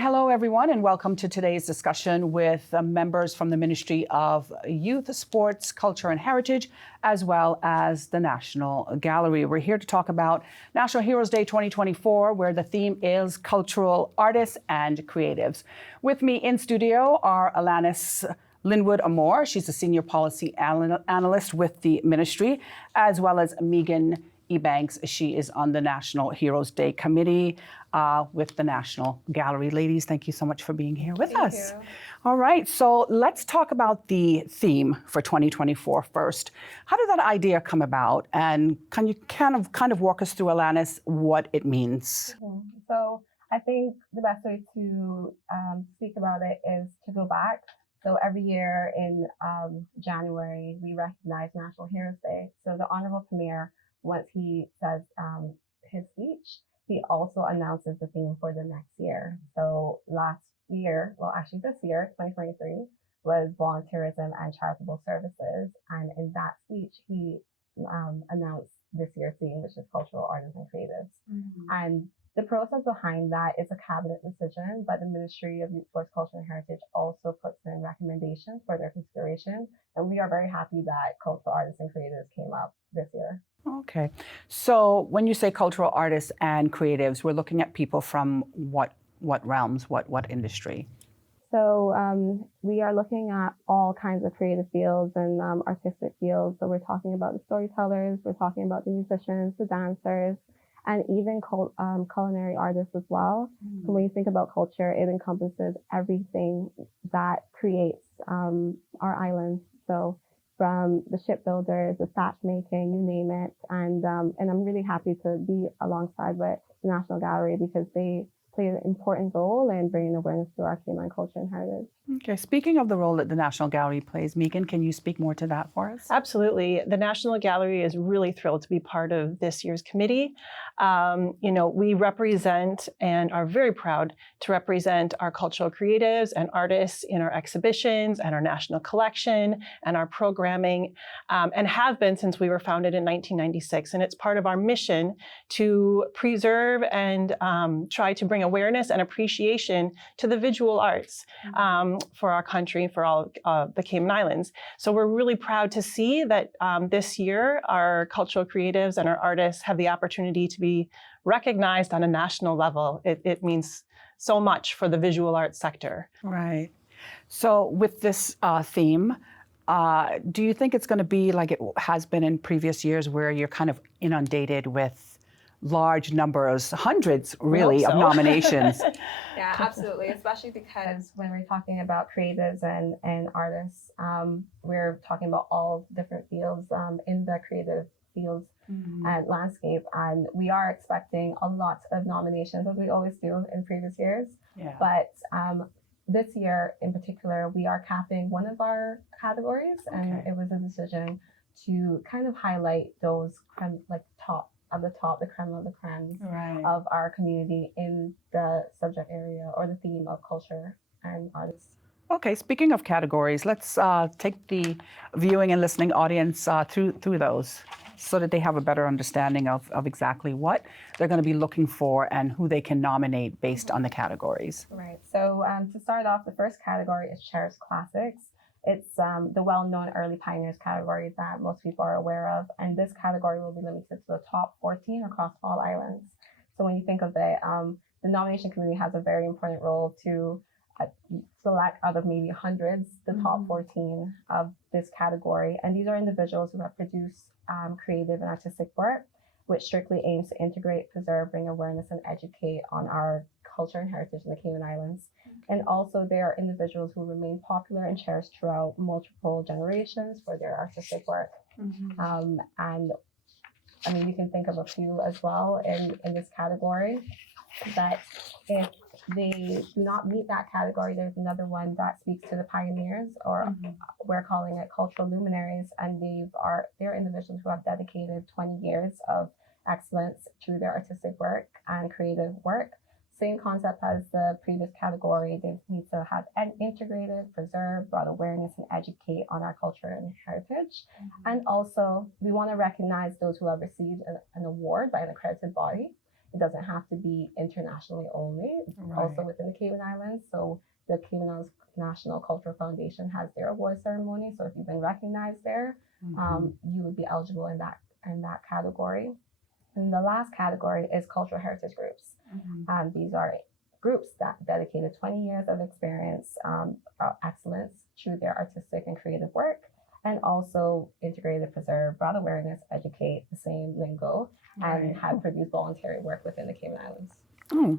hello everyone, and welcome to today's discussion with members from the Ministry of Youth, Sports, Culture and Heritage, as well as the National Gallery. We're here to talk about National Heroes Day 2024, where the theme is cultural artists and creatives. With me in studio are Alanis Linwood Amor, she's a senior policy analyst with the ministry, as well as Megan Ebanks. She is on the National Heroes Day Committee with the National Gallery. Ladies, thank you so much for being here with us. Thank you. All right, so let's talk about the theme for 2024 first. How did that idea come about? And can you kind of walk us through, Alanis, what it means? So I think the best way to speak about it is to go back. So every year in January, we recognize National Heroes Day. So the Honorable Premier, once he says his speech, he also announces the theme for the next year. So last year, well, actually this year, 2023, was volunteerism and charitable services. And in that speech, he announced this year's theme, which is cultural artists and creatives. And the process behind that is a cabinet decision, but the Ministry of Youth, Sports, Culture and Heritage also puts in recommendations for their consideration. And we are very happy that cultural artists and creatives came up this year. Okay. So when you say cultural artists and creatives, we're looking at people from what realms, what industry? So we are looking at all kinds of creative fields and artistic fields. So we're talking about the storytellers, we're talking about the musicians, the dancers, and even culinary artists as well. So when you think about culture, it encompasses everything that creates our islands. So from the shipbuilders, the thatch making, you name it. And I'm really happy to be alongside with the National Gallery because they play an important role in bringing awareness to our Cayman culture and heritage. Okay, speaking of the role that the National Gallery plays, Megan, can you speak more to that for us? Absolutely. The National Gallery is really thrilled to be part of this year's committee. We represent and are very proud to represent our cultural creatives and artists in our exhibitions and our national collection and our programming, and have been since we were founded in 1996. And it's part of our mission to preserve and try to bring awareness and appreciation to the visual arts. For our country, for all the Cayman Islands. So we're really proud to see that this year our cultural creatives and our artists have the opportunity to be recognized on a national level. It means so much for the visual arts sector. Right. So with this theme, do you think it's going to be like it has been in previous years where you're kind of inundated with large numbers, hundreds really, of nominations? Yeah, absolutely. Especially because when we're talking about creatives and artists, we're talking about all different fields in the creative fields and landscape. And we are expecting a lot of nominations, as we always do in previous years. Yeah. But this year in particular, we are capping one of our categories. And it was a decision to kind of highlight those the creme of the creme of our community in the subject area or the theme of culture and artists. Okay, speaking of categories, let's take the viewing and listening audience through those so that they have a better understanding of exactly what they're going to be looking for and who they can nominate based on the categories. Right. So to start off, the first category is Cherished Classics. It's the well-known early pioneers category that most people are aware of. And this category will be limited to the top 14 across all islands. So when you think of it, the nomination committee has a very important role to select out of maybe hundreds, the top 14 of this category. And these are individuals who have produced creative and artistic work, which strictly aims to integrate, preserve, bring awareness, and educate on our culture and heritage in the Cayman Islands. And also they are individuals who remain popular and cherished throughout multiple generations for their artistic work. And I mean, you can think of a few as well in this category, but if they do not meet that category, there's another one that speaks to the pioneers, or we're calling it cultural luminaries, and they're individuals who have dedicated 20 years of excellence through their artistic work and creative work. Same concept as the previous category. They need to have integrated, preserve, brought awareness, and educate on our culture and heritage. And also, we want to recognize those who have received an award by an accredited body. It doesn't have to be internationally only, also within the Cayman Islands. So the Cayman Islands National Cultural Foundation has their award ceremony. So if you've been recognized there, you would be eligible in that category. And the last category is cultural heritage groups. These are groups that dedicated 20 years of experience, excellence through their artistic and creative work, and also integrated, preserve, brought awareness, educate, the same lingo, and have produced voluntary work within the Cayman Islands.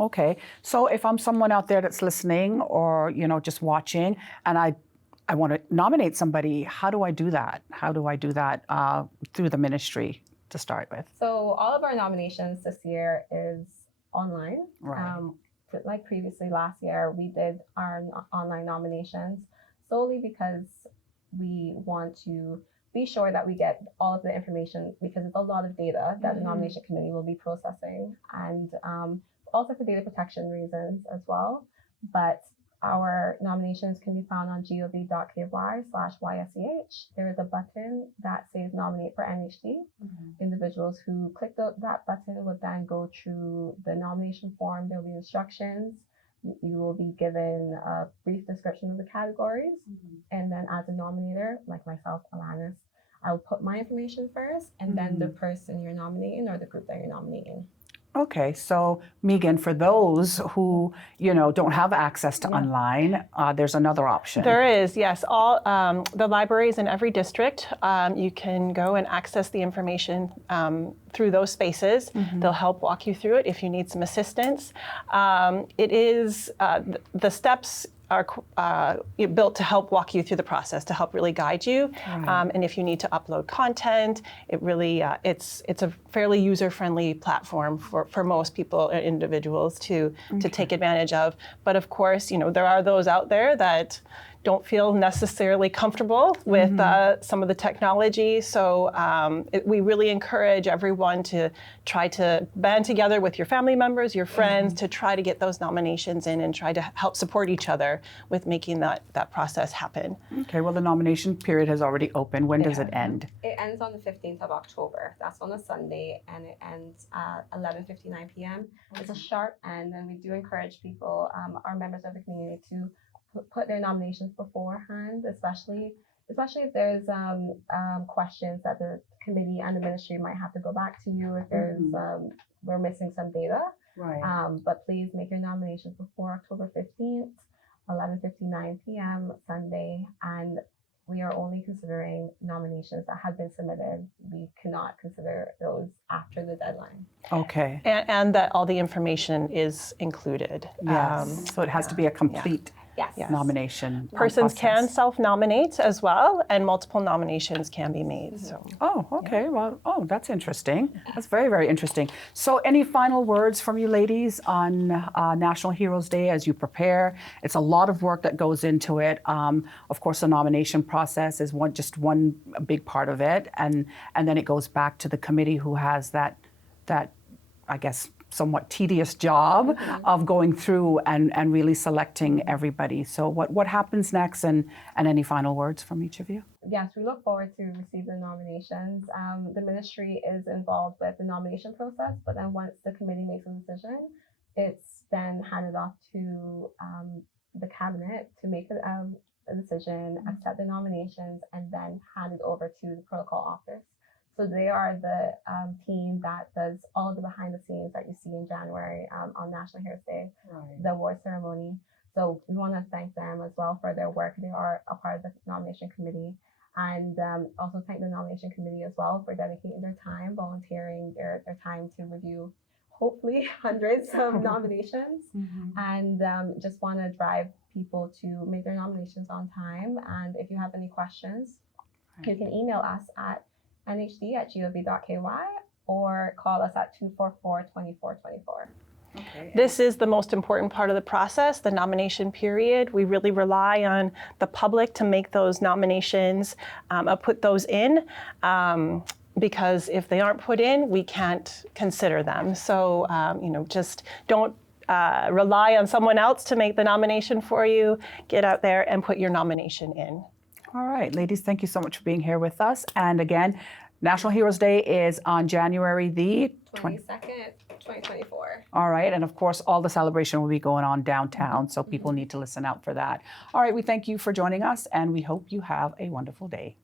Okay. So if I'm someone out there that's listening or, just watching, and I want to nominate somebody, how do I do that? How do I do that through the ministry to start with? So all of our nominations this year is online. Like previously last year, we did our online nominations solely because we want to be sure that we get all of the information, because it's a lot of data that the nomination committee will be processing, and also for data protection reasons as well. But our nominations can be found on gov.ky/YSEH. There is a button that says Nominate for NHD. Individuals who click that button would then go through the nomination form. There will be instructions. You will be given a brief description of the categories. And then as a nominator, like myself, Alanis, I'll put my information first, and then the person you're nominating or the group that you're nominating. Okay, so Megan, for those who, don't have access to online, there's another option. There is, yes. All the libraries in every district, you can go and access the information through those spaces. They'll help walk you through it if you need some assistance. It is, the steps are built to help walk you through the process, to help really guide you. And if you need to upload content, it really it's a fairly user-friendly platform for most people and individuals to take advantage of. But of course, there are those out there that don't feel necessarily comfortable with some of the technology. So we really encourage everyone to try to band together with your family members, your friends, to try to get those nominations in and try to help support each other with making that process happen. Okay, well, the nomination period has already opened. When does it end? It ends on the 15th of October. That's on a Sunday, and it ends at 11:59 p.m. It's a sharp end, and we do encourage people, our members of the community, to put their nominations beforehand, especially if there's questions that the committee and the ministry might have to go back to you if there's we're missing some data. But please make your nominations before October 15th, 11:59 p.m. Sunday, and we are only considering nominations that have been submitted. We cannot consider those after the deadline. Okay. And that all the information is included. Yes. So it has to be a complete nomination. Persons can self-nominate as well, and multiple nominations can be made. So. Oh, okay. Well, that's interesting. That's very, very interesting. So any final words from you ladies on National Heroes Day as you prepare? It's a lot of work that goes into it. Of course, the nomination process is one big part of it. And then it goes back to the committee who has that I guess, somewhat tedious job of going through and really selecting everybody. So what happens next, and any final words from each of you? Yes, we look forward to receive the nominations. The ministry is involved with the nomination process, but then once the committee makes a decision, it's then handed off to the cabinet to make a decision, accept the nominations, and then hand it over to the protocol office. So they are the team that does all of the behind the scenes that you see in January on National Heroes Day, the award ceremony. So we want to thank them as well for their work. They are a part of the nomination committee, and also thank the nomination committee as well for dedicating their time, volunteering their time to review hopefully hundreds of nominations, and just want to drive people to make their nominations on time. And if you have any questions, you can email us at nhd@gov.ky or call us at 244-2424. Okay. This is the most important part of the process, the nomination period. We really rely on the public to make those nominations, put those in, because if they aren't put in, we can't consider them. So, just don't rely on someone else to make the nomination for you. Get out there and put your nomination in. All right, ladies, thank you so much for being here with us. And again, National Heroes Day is on January the 22nd. 2024. All right. And of course, all the celebration will be going on downtown. So people need to listen out for that. All right. We thank you for joining us and we hope you have a wonderful day.